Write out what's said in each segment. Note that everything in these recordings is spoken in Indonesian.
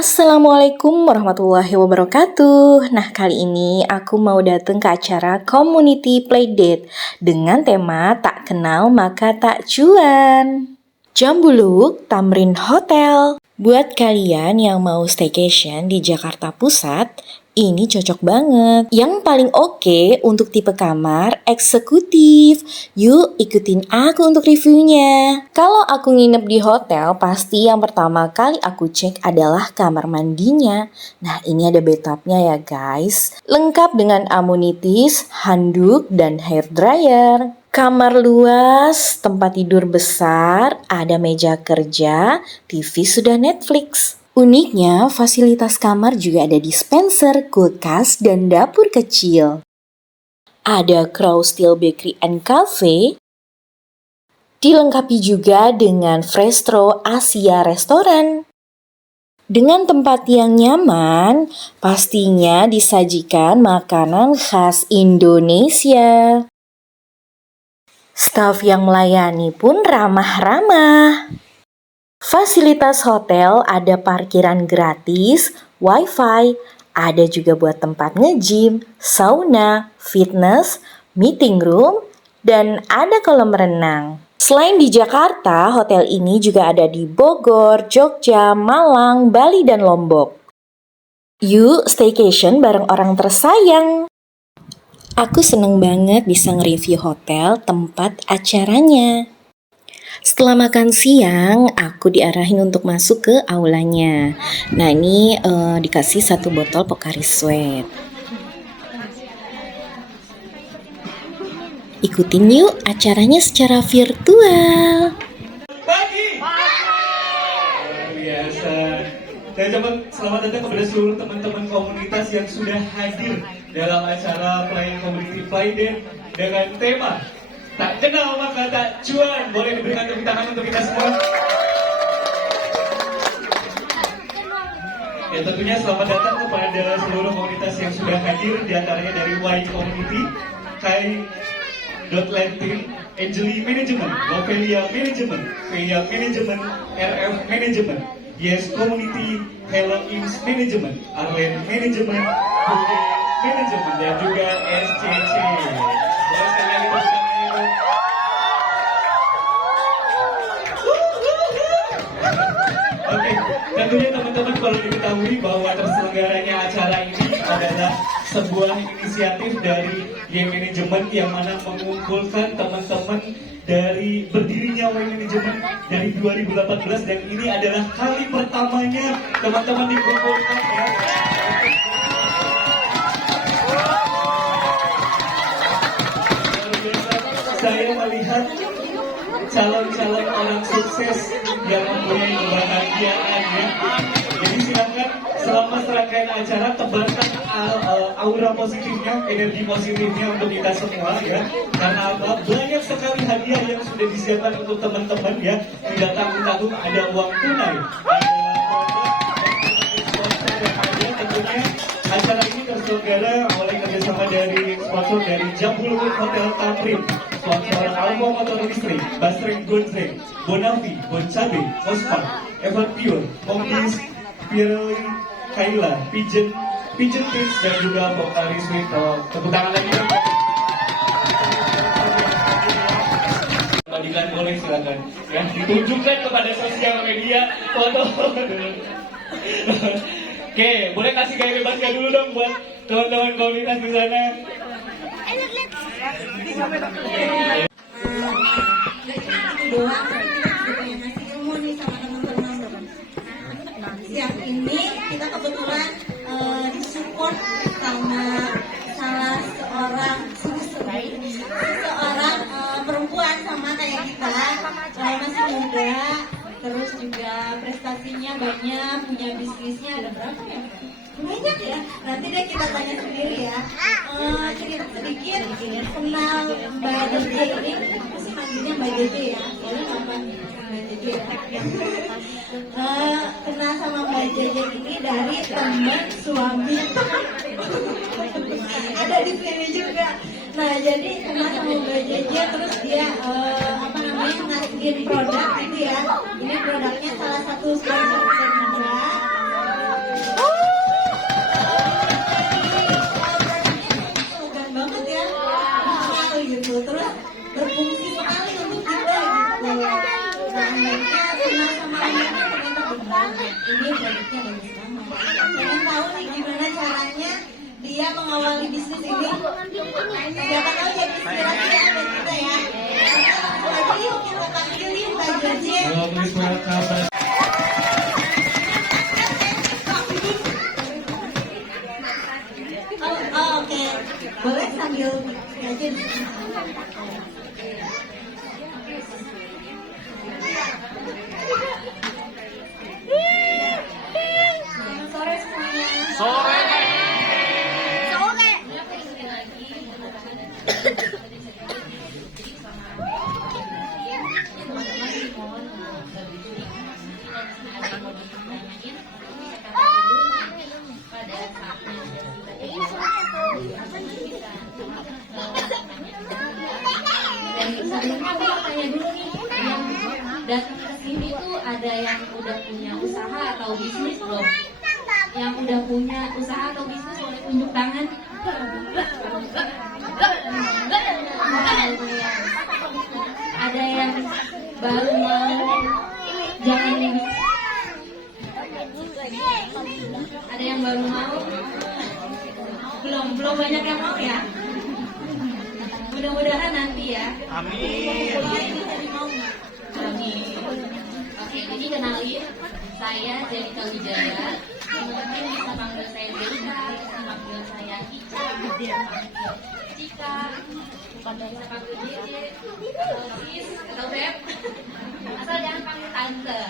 Assalamualaikum warahmatullahi wabarakatuh. Nah, kali ini aku mau datang ke acara Community Playdate dengan tema Tak Kenal Maka Tak Cuan. Jambuluk Tamrin Hotel. Buat kalian yang mau staycation di Jakarta Pusat, ini cocok banget. Yang paling oke untuk tipe kamar eksekutif. Yuk ikutin aku untuk reviewnya. Kalau aku nginep di hotel, pasti yang pertama kali aku cek adalah kamar mandinya. Nah, ini ada bathtubnya ya guys. Lengkap dengan amenities, handuk, dan hair dryer. Kamar luas, tempat tidur besar, ada meja kerja, TV sudah Netflix. Uniknya, fasilitas kamar juga ada dispenser, kulkas, dan dapur kecil. Ada Crow Steel Bakery and Cafe, dilengkapi juga dengan Frestro Asia Restoran. Dengan tempat yang nyaman, pastinya disajikan makanan khas Indonesia. Staf yang melayani pun ramah-ramah. Fasilitas hotel ada parkiran gratis, wifi, ada juga buat tempat nge-gym, sauna, fitness, meeting room, dan ada kolam renang. Selain di Jakarta, hotel ini juga ada di Bogor, Jogja, Malang, Bali, dan Lombok. Yuk staycation bareng orang tersayang. Aku seneng banget bisa nge-review hotel tempat acaranya. Setelah makan siang, aku diarahin untuk masuk ke aulanya. Nah, ini dikasih 1 botol Pocari Sweat. Ikutin yuk acaranya secara virtual. Pagi. Luar biasa. Dan selamat datang kepada seluruh teman-teman komunitas yang sudah hadir dalam acara Playing Community Playdate dengan tema Tak Kenal Maka Tak Cuan. Boleh diberikan tepuk tangan untuk kita semua. Ya, tentunya selamat datang kepada seluruh komunitas yang sudah hadir, diantaranya dari Y Community, Kai Dotlantin, Angeli Management, Lovelia Management, Veya Management, RF Management, Yes Community, Hello Ims Management, Arlen Management, Bude Management, dan juga SCC. Boleh sekali lagi bersama. Oke, tentunya teman-teman perlu diketahui bahwa terselenggaranya acara ini adalah sebuah inisiatif dari Y Management yang mana mengumpulkan teman-teman dari berdirinya Y Management dari 2018, dan ini adalah kali pertamanya teman-teman dikumpulkan ya. Saya melihat calon-calon orang sukses yang mempunyai kebahagiaan ya. Jadi silakan selama serangkaian acara tebarkan aura positifnya, energi positifnya untuk kita semua ya. Karena apa? Banyak sekali hadiah yang sudah disiapkan untuk teman-teman ya. Tidak tanggung-tanggung, ada uang tunai, ada tentunya acara ini terselenggara oleh kerjasama dari sponsor dari Jambuluk Hotel Tamrin, sponsor Almo Motor Listrik, Basreng Gonzeng, Bonavi, Boncabe, Oscar, Everpure, Omnis, Pirelli, Kaila, Pigeon Kids, dan juga Pocari Sweat. Tepuk tangan lagi. Bagikan boleh silakan. Ya, ditunjukkan kepada sosial media foto. Oke, boleh kasih gaya bebasnya dulu dong buat teman-teman komunitas di sana. Siang ini kita kebetulan disupport sama salah seorang perempuan sama kayak kita, masih muda, terus juga prestasinya banyak, punya bisnisnya ada berapa ya? Banyak ya, nanti deh kita tanya sendiri ya. Cerita sedikit kenal Mbak Jeje ini, masih manggilnya Mbak Jeje ya, boleh apa? Mbak Jeje ya. Kenal sama Mbak Jeje ini dari teman suami. Ada di sini juga. Nah, jadi kenal sama Mbak Jeje, terus dia ngasihin produk gitu ya. Ini produknya salah satu sponsor saya juga. bagus banget. Pengen tahu nih gimana caranya dia mengawali bisnis ini? Siapa tahu jadi inspirasi ya buat kita ya. Langsung aja yuk kita panggil yuk Mbak Georgie. Hello, please welcome. Oke. Boleh sambil ngajen. Selamat sore semuanya. Sebenarnya aku mau tanya dulu nih, yang datang ke sini tuh ada yang udah punya usaha atau bisnis belum? Yang udah punya usaha atau bisnis boleh tunjuk tangan. Ada yang baru mau jalan, ada yang baru mau, belum banyak yang mau ya. Mudah-mudahan nanti ya. Amin. Amin. Oke, jadi kenalin, saya Jelita Wijaya. Teman-teman bisa panggil saya Jelita, bisa panggil saya Ica, bisa panggil Cika, bisa panggil Jece, atau Sis, atau Beb. Asal jangan panggil Tante.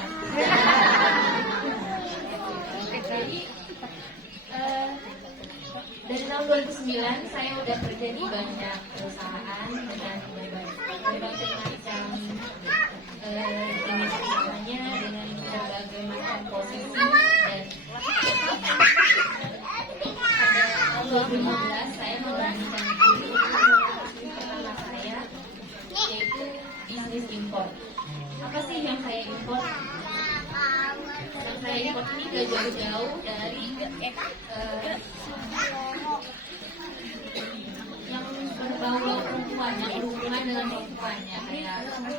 Jadi, dari tahun 2009 saya udah kerja di banyak perusahaan dengan berbagai macam jenis usahanya dengan berbagai macam posisi, dan pada tahun 2015 saya memberanikan diri untuk pertama saya, yaitu bisnis impor. Apa sih yang saya impor? Yang saya impor ini gak jauh-jauh dari yang berbau perempuan, yang berhubungan dengan perempuannya, kayak kenapa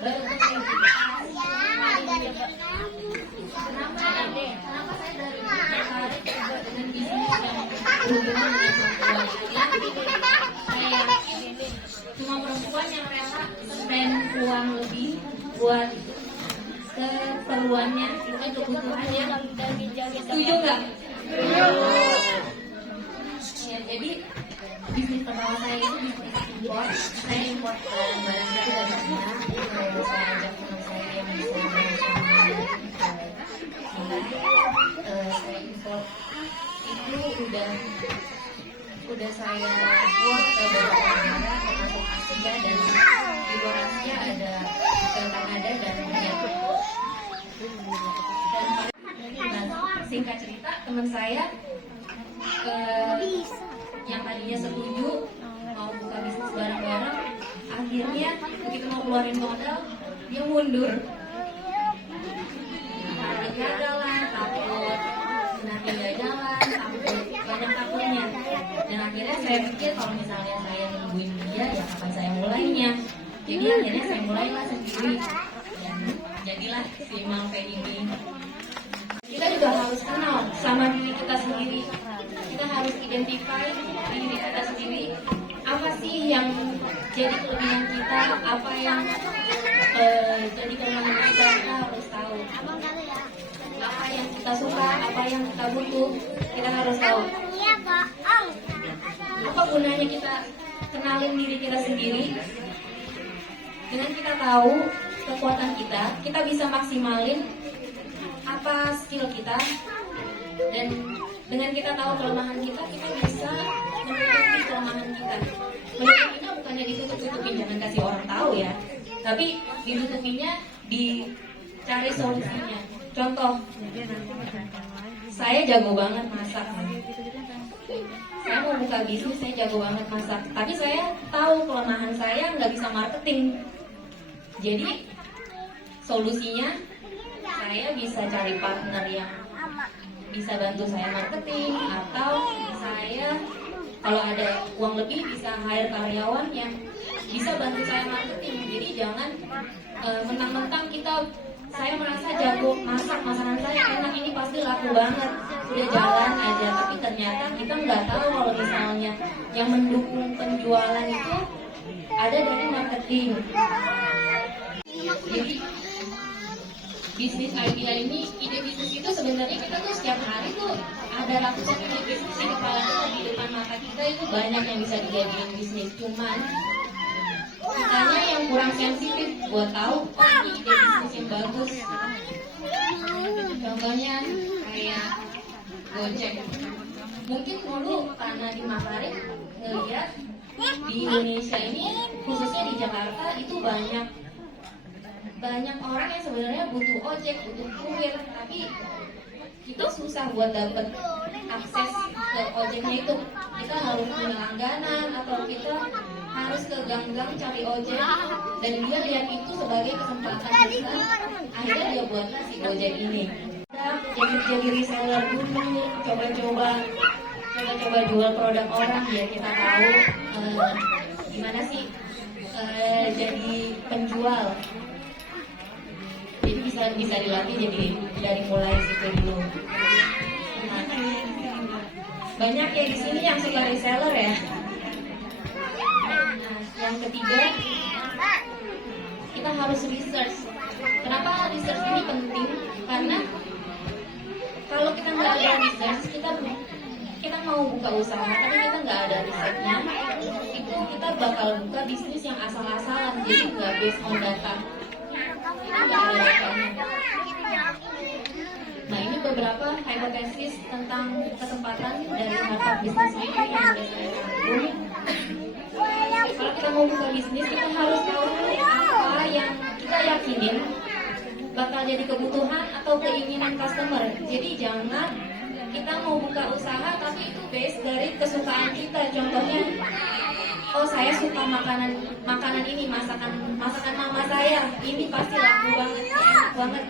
saya dari tertarik dengan bisnis yang berhubungan dengan perempuan? Kayak cuma perempuan yang rela spend uang lebih buat keperluannya, itu kebutuhannya. Setuju nggak? Ya, jadi bisnis pertama saya itu bisnis impor. Saya impor barang-barang itu dari Cina. Saya ajak teman saya yang bisa saya impor itu udah saya buat ke beberapa negara termasuk Asia, dan di luar Asia ada ke Kanada dan Vietnam. Dan singkat cerita, teman saya yang tadinya setuju mau buka bisnis bareng-bareng, akhirnya begitu mau keluarin modal dia mundur karena gagal lah, takut nanti nggak jalan, banyak takutnya. Dan akhirnya saya pikir kalau misalnya saya nungguin dia, ya kapan saya mulainya. Jadi akhirnya saya mulailah sendiri, dan jadilah si Malve ini. Kita juga harus kenal sama diri kita sendiri. Kita harus identify diri kita sendiri. Apa sih yang jadi kelebihan kita? Apa yang jadi kelemahan kita? Kita harus tahu. Apa yang kita suka? Apa yang kita butuh? Kita harus tahu. Apa gunanya kita kenalin diri kita sendiri? Dengan kita tahu kekuatan kita, kita bisa maksimalin apa skill kita, dan dengan kita tahu kelemahan kita, kita bisa menutupi kelemahan kita. Menutupinya bukannya ditutup-tutupin, jangan kasih orang tahu ya, tapi ditutupinya dicari solusinya. Contoh, saya jago banget masak. Saya mau buka bisnis, saya jago banget masak, tapi saya tahu kelemahan saya nggak bisa marketing. Jadi solusinya, saya bisa cari partner yang bisa bantu saya marketing, atau saya kalau ada uang lebih bisa hire karyawan yang bisa bantu saya marketing. Jadi jangan mentang-mentang kita saya merasa jago masak, masakan saya enak, ini pasti laku banget, udah jalan aja. Tapi ternyata kita nggak tahu kalau misalnya yang mendukung penjualan itu ada dari marketing. Jadi bisnis idea ini, ide bisnis itu sebenarnya kita tuh setiap hari tuh ada ratusan ide bisnis di kepala kita, di depan mata kita itu banyak yang bisa dijadiin bisnis. Cuman kitanya yang kurang sensitif buat tahu oh ini ide bisnis yang bagus. Contohnya kayak Gojek. Mungkin dulu karena di Makarim ngeliat di Indonesia ini, khususnya di Jakarta itu banyak orang yang sebenarnya butuh ojek, butuh kurir, tapi kita susah buat dapet akses ke ojeknya itu. Kita harus punya langganan atau kita harus ke gang-gang cari ojek, dan dia lihat itu sebagai kesempatan kita. Akhirnya dia buatlah si Gojek ini. Jadi reseller dulu, coba-coba jual produk orang biar kita tahu gimana sih jadi penjual. Jadi bisa dilatih jadi dari mulai situ dulu. Nah, banyak ya di sini yang suka reseller ya. Nah, yang ketiga, kita harus research. Kenapa research ini penting? Karena kalau kita nggak ada research, kita mau buka usaha tapi kita nggak ada risetnya, itu kita bakal buka bisnis yang asal-asalan, jadi nggak based on data. Nah, ini beberapa hipotesis tentang kesempatan dari Harvard Business Review yang sudah saya rangkum. Kalau kita mau buka bisnis, kita harus tahu apa yang kita yakinin bakal jadi kebutuhan atau keinginan customer. Jadi jangan kita mau buka usaha tapi itu base dari kesukaan kita. Contohnya, oh saya suka makanan ini, masakan mama saya, ini pasti laku banget, enak banget,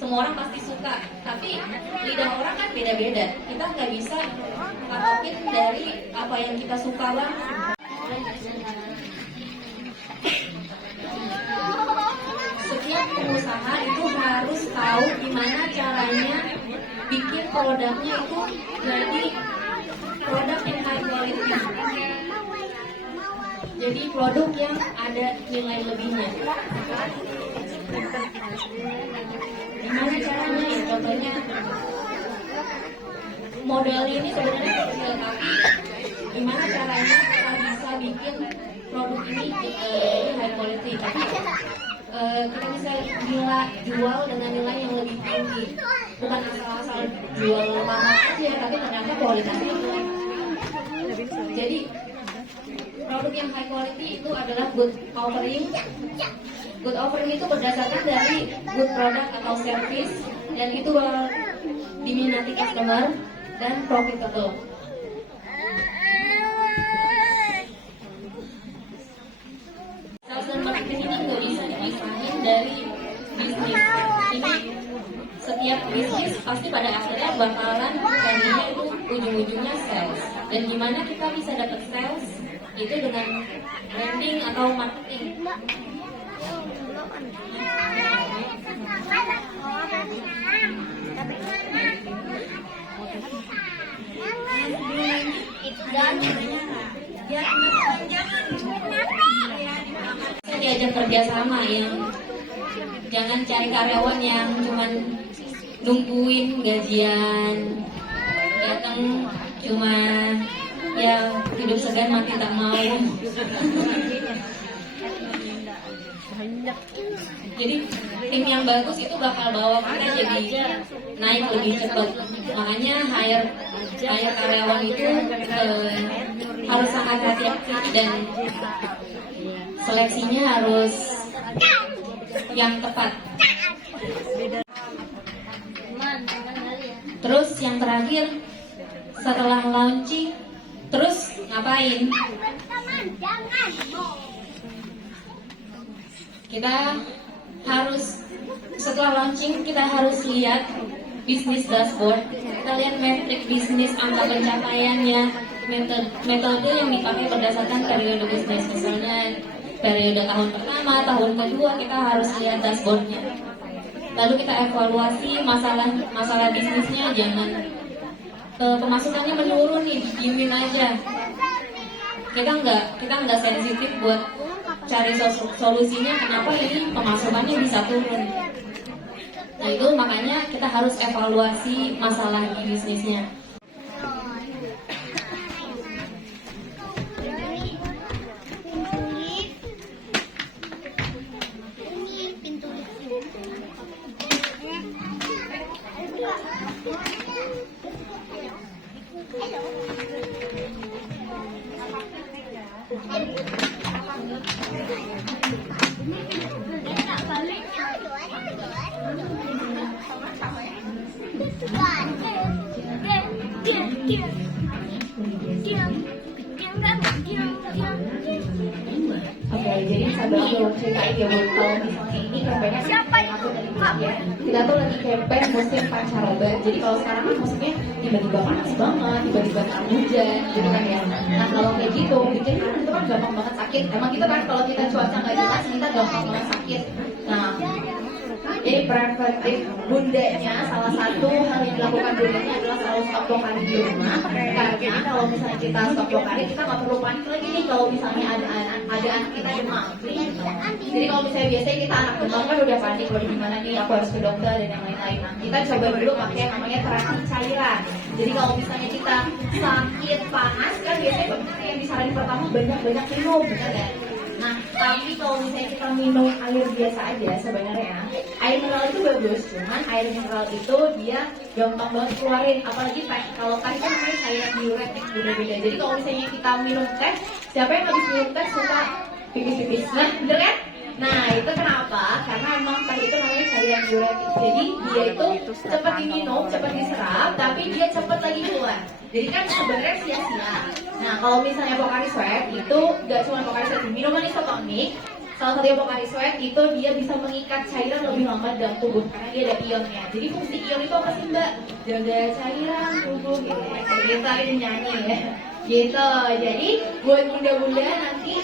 semua orang pasti suka. Tapi lidah orang kan beda-beda, kita nggak bisa patokin dari apa yang kita suka banget. Setiap pengusaha itu harus tahu gimana caranya bikin produknya itu jadi produk yang high quality. Jadi produk yang ada nilai lebihnya. Gimana caranya ya? Contohnya modelnya ini sebenarnya kecil, tapi gimana caranya kita bisa bikin produk ini high quality, tapi kita bisa jual dengan nilai yang lebih tinggi, bukan asal-asal jual mahal aja tapi ternyata kualitasnya jelek. Jadi produk yang high quality itu adalah good offering. Good offering itu berdasarkan dari good product atau service, dan itu diminati customer dan profitable. Sales dan marketing ini nggak bisa dipisahin dari bisnis. Ini setiap bisnis pasti pada akhirnya bakalan tadinya itu ujung-ujungnya sales. Dan gimana kita bisa dapat sales? Itu dengan branding atau marketing. Saya diajak kerjasama yang jangan cari karyawan yang cuman nungguin gajian, datang cuma ya hidup segan mati tak mau. Jadi tim yang bagus itu bakal bawa kita jadi naik lebih cepat. Makanya hire karyawan itu harus sangat hati-hati dan seleksinya harus yang tepat. Terus yang terakhir, setelah launching, terus ngapain? Kita harus, setelah launching kita harus lihat bisnis dashboard. Kita lihat metrik bisnis, angka pencapaiannya, metode yang dipakai berdasarkan periode bisnis. Misalnya periode tahun pertama, tahun kedua, kita harus lihat dashboardnya. Lalu kita evaluasi masalah bisnisnya, jangan pemasukannya menurun nih, diemin aja. Kita nggak sensitif buat cari solusinya kenapa ini pemasukannya bisa turun. Nah itu makanya kita harus evaluasi masalah di bisnisnya. Oke, jadi sambil aku ceritain ya buat kalau misalnya ini campaignnya siapa aku dari ya. Kita tuh lagi campaign musim pancaroba. Jadi kalau sekarang kan musimnya tiba-tiba panas banget, tiba-tiba hujan, gitu kan ya. Nah kalau kayak gitu, bikin kan itu kan gampang banget sakit. Emang gitu kan kalau kita cuaca nggak jelas, kita gampang banget sakit. Nah, jadi preventif bundanya, salah satu hal yang dilakukan bundanya adalah selalu stok lokali di rumah. Karena kalau misalnya kita stok lokali, kita nggak perlu panik lagi nih kalau misalnya ada anak kita demam. Jadi kalau misalnya biasanya kita anak demam kan udah panik, waduh gimana nih, aku harus ke dokter dan yang lain-lain. Nah, kita coba dulu pakai yang namanya terapi cairan. Jadi kalau misalnya kita sakit panas kan biasanya dokter yang disaranin pertama banyak-banyak minum, benar ya? Nah, tapi kalau misalnya kita minum air biasa aja sebenarnya, air mineral itu bagus, cuman air mineral itu dia gampang banget keluarin, apalagi teh. Kalau teh kan namanya cairan diuretik, beda-beda. Jadi kalau misalnya kita minum teh, siapa yang habis minum teh suka pipis-pipis? Nah, bener kan? Nah, itu kenapa? Karena emang teh itu namanya cairan diuretik. Jadi dia itu cepat diminum, cepat diserap, tapi dia cepat lagi keluar. Jadi kan sebenarnya sia-sia. Nah, kalau misalnya Pocari Sweat itu nggak cuma Pocari Sweat, minuman isotonik. Salah satu Pocari Sweat itu dia bisa mengikat cairan lebih lama dalam tubuh karena dia ada ionnya. Jadi fungsi ion itu apa sih Mbak? Jaga cairan tubuh gitu. Kayak kita ini nyanyi ya. Gitu. Jadi buat bunda-bunda nanti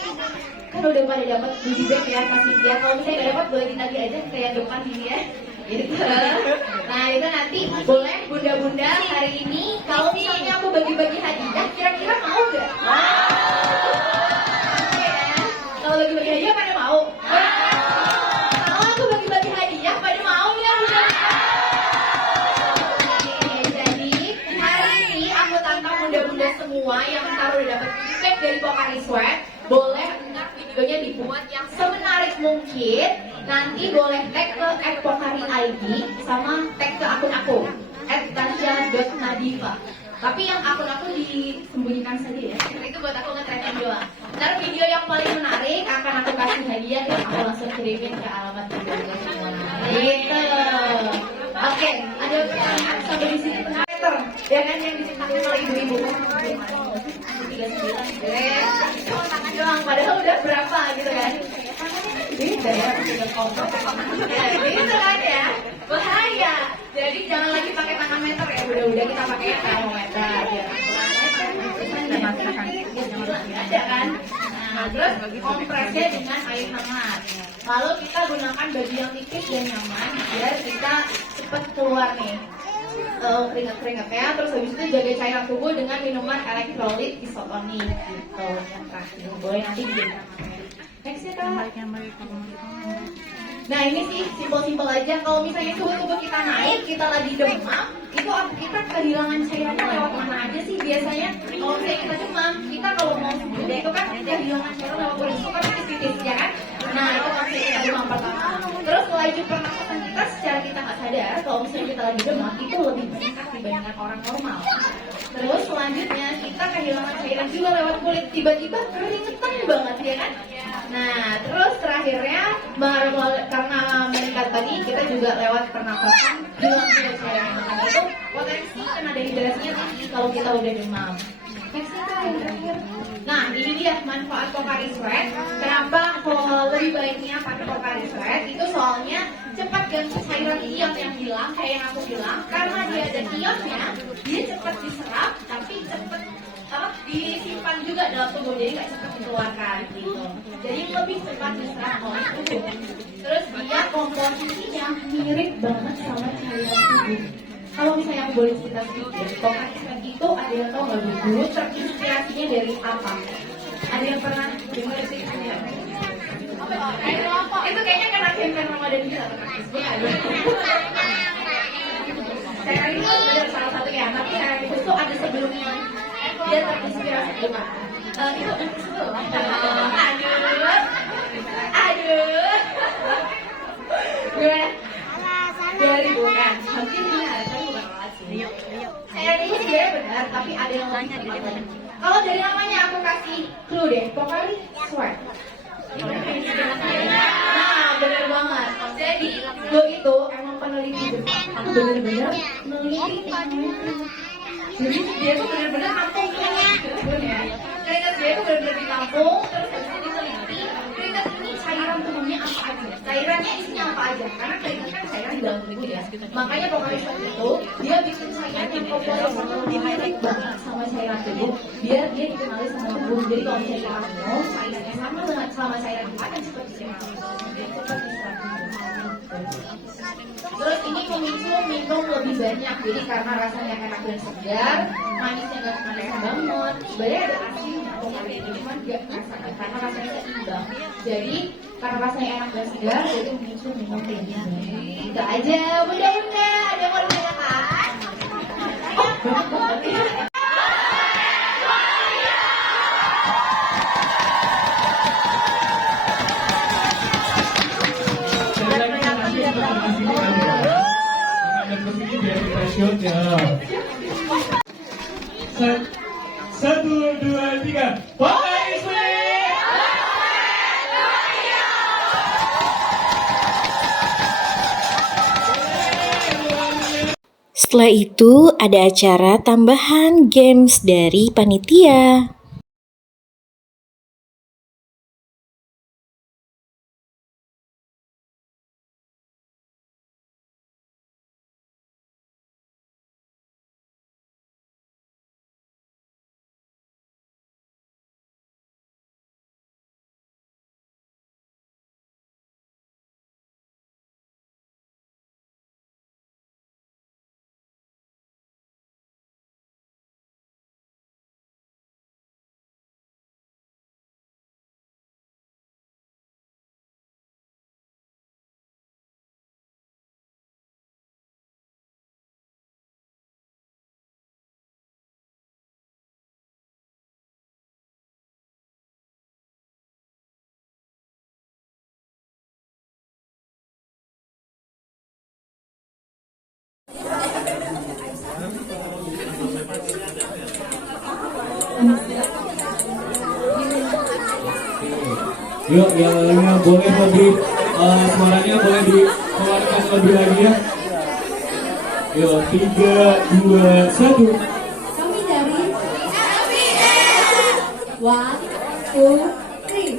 kan udah pada dapat goodie bag ya, kasih dia. Kalau misalnya nggak dapat boleh kita aja kayak depan ini ya. Gitu. Nah itu nanti boleh bunda-bunda hari ini kalau misalnya aku bagi-bagi hadiah, kira-kira mau nggak? Kalau bagi-bagi hadiah pada mau? Kalau aku bagi-bagi hadiah pada mau ya bunda? Jadi hari ini aku tantang bunda-bunda semua yang ntar udah dapat feedback dari Pocari Sweat, boleh ntar videonya dibuat yang semenarik mungkin. Nanti boleh tag ke @pokari_id sama tag ke akun aku @tasya.nadifa. Tapi yang akun aku disembunyikan saja ya. Itu buat aku nge-trending doang. Ntar video yang paling menarik akan aku kasih hadiah dan aku langsung kirimin ke alamat bunda-bunda semua. Gitu. Oke, ada pertanyaan sampai di sini meter. Ya kan yang diciptakan oleh ibu-ibu. Cuma tangan doang, padahal udah berapa gitu kan. Beda ya, udah kompak. Ya, gitu kan ya. Bahaya. Jadi jangan lagi pakai manometer ya, udah kita pakai termometer ya. Ada kan? Nah, terus kompresnya dengan air hangat. Lalu kita gunakan baju yang tipis dan nyaman biar kita cepat keluar nih keringat-keringatnya. Terus habis itu jaga cairan tubuh dengan minuman elektrolit isotonik gitu. Yang terakhir boleh nanti dijadikan materi. Next ya Kak. Nah ini sih simpel-simpel aja. Kalau misalnya suhu tubuh kita naik, kita lagi demam, itu kita kehilangan cairannya lewat mana aja sih biasanya? Kalau misalnya kita demam, kita kalau mau sembuh itu kan kehilangan cairan lewat kulit, itu kan titis ya kan? Nah itu kan kita demam pertama. Terus laju pernapasan kita secara kita nggak sadar, kalau misalnya kita lagi demam itu lebih meningkat dibandingkan orang normal. Terus selanjutnya kita kehilangan cairan juga lewat kulit, tiba-tiba keringetan banget ya kan? Nah, terus terakhirnya karena meningkat tadi kita juga lewat pernapasan hilang juga cairan. Nah, itu potensi kena dehidrasinya tinggi kalau kita udah demam. Next yang terakhir. Nah, ini dia manfaat Pocari Sweat. Kenapa lebih baiknya pakai Pocari Sweat? Itu soalnya cepat ganti cairan ion yang hilang, kayak yang aku bilang. Karena dia ada ionnya, dia cepat diserap, tapi cepat disimpan juga dalam tubuh, jadi nggak cepat dikeluarkan gitu. Jadi lebih cepat diserap oleh tubuh. Terus dia komposisinya mirip banget sama cairan tubuh. Kalau misalnya aku boleh cerita sedikit, Pokat itu ada yang tahu nggak dulu terinspirasinya dari apa? Ada yang pernah dengar ceritanya? Itu kayaknya karena campaign Ramadan kita saya itu benar salah satunya, tapi saya itu ada sebelumnya dia terinspirasi bukan? Itu aduh gimana? Dari bukan, mungkin benar, tapi bukan relasi. Saya ini sebenarnya benar, tapi ada yang lainnya. Kalau dari namanya aku kasih clue deh, pokoknya sweat. Nah, benar banget. Jadi, gue itu emang peneliti besar. Aku benar-benar meneliti. Jadi dia tuh benar-benar kampung keringat dia tuh benar-benar ditampung, terus habis itu diteliti. Keringat ini cairan tubuhnya apa aja? Cairannya isinya apa aja? Karena keringat kan cairan di dalam tubuh ya. Makanya pokoknya itu dia bikin cairan yang komposisinya lebih mirip banget sama cairan tubuh. Biar dia dikenali sama tubuh. Jadi kalau misalnya kita minum cairannya sama dengan sama cairan kita kan cepat diserap. Cepat diserap. Terus ini memicu minum lebih banyak, jadi karena rasanya enak dan segar, manisnya nggak manis banget. Sebenarnya ada asinnya pokoknya ini, cuman nggak rasanya karena rasanya seimbang. Jadi karena rasanya enak dan segar, jadi memicu minum lebih banyak. Itu aja, bunda-bunda ada yang mau ditanyakan? Shot ya. 1, 2, 3. Pokat Isli. Setelah itu ada acara tambahan games dari panitia. Yuk, yang boleh lebih suaranya boleh dikeluarkan lebih lagi ya. Yuk, 3, 2, 1. Kami dari One, Two, Three.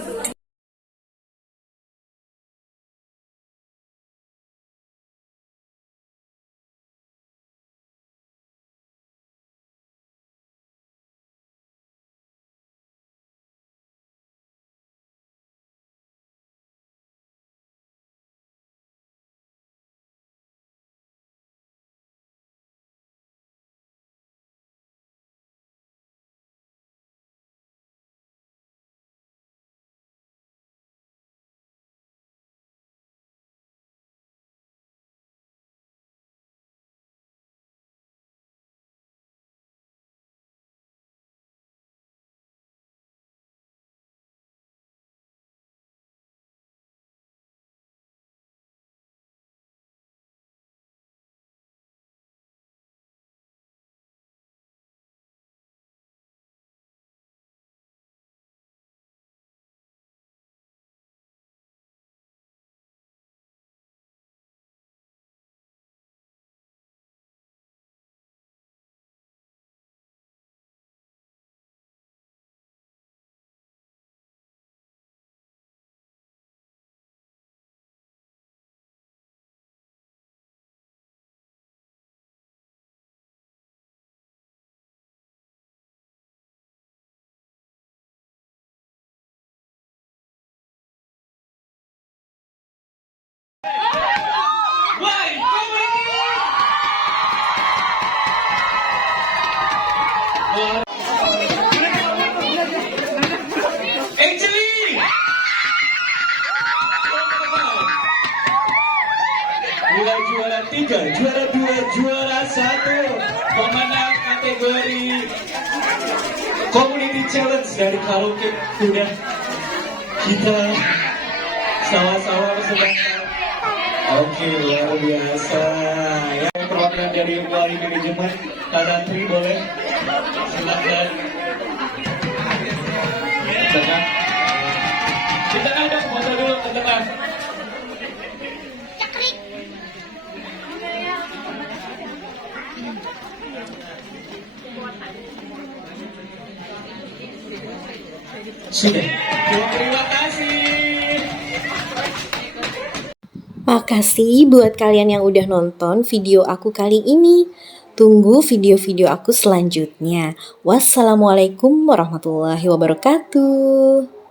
Angeli. Nilai juara 3, juara 2, juara 1 pemenang kategori Community Challenge dari karaoke udah kita sama-sama bersemangat. Oke, luar biasa. Ya, perwakilan dari Wali Manajemen, Kak Rantri boleh silakan. Tengah. Di tengah dong, foto dulu ke tengah. Sudah. Terima kasih. Makasih buat kalian yang udah nonton video aku kali ini. Tunggu video-video aku selanjutnya. Wassalamualaikum warahmatullahi wabarakatuh.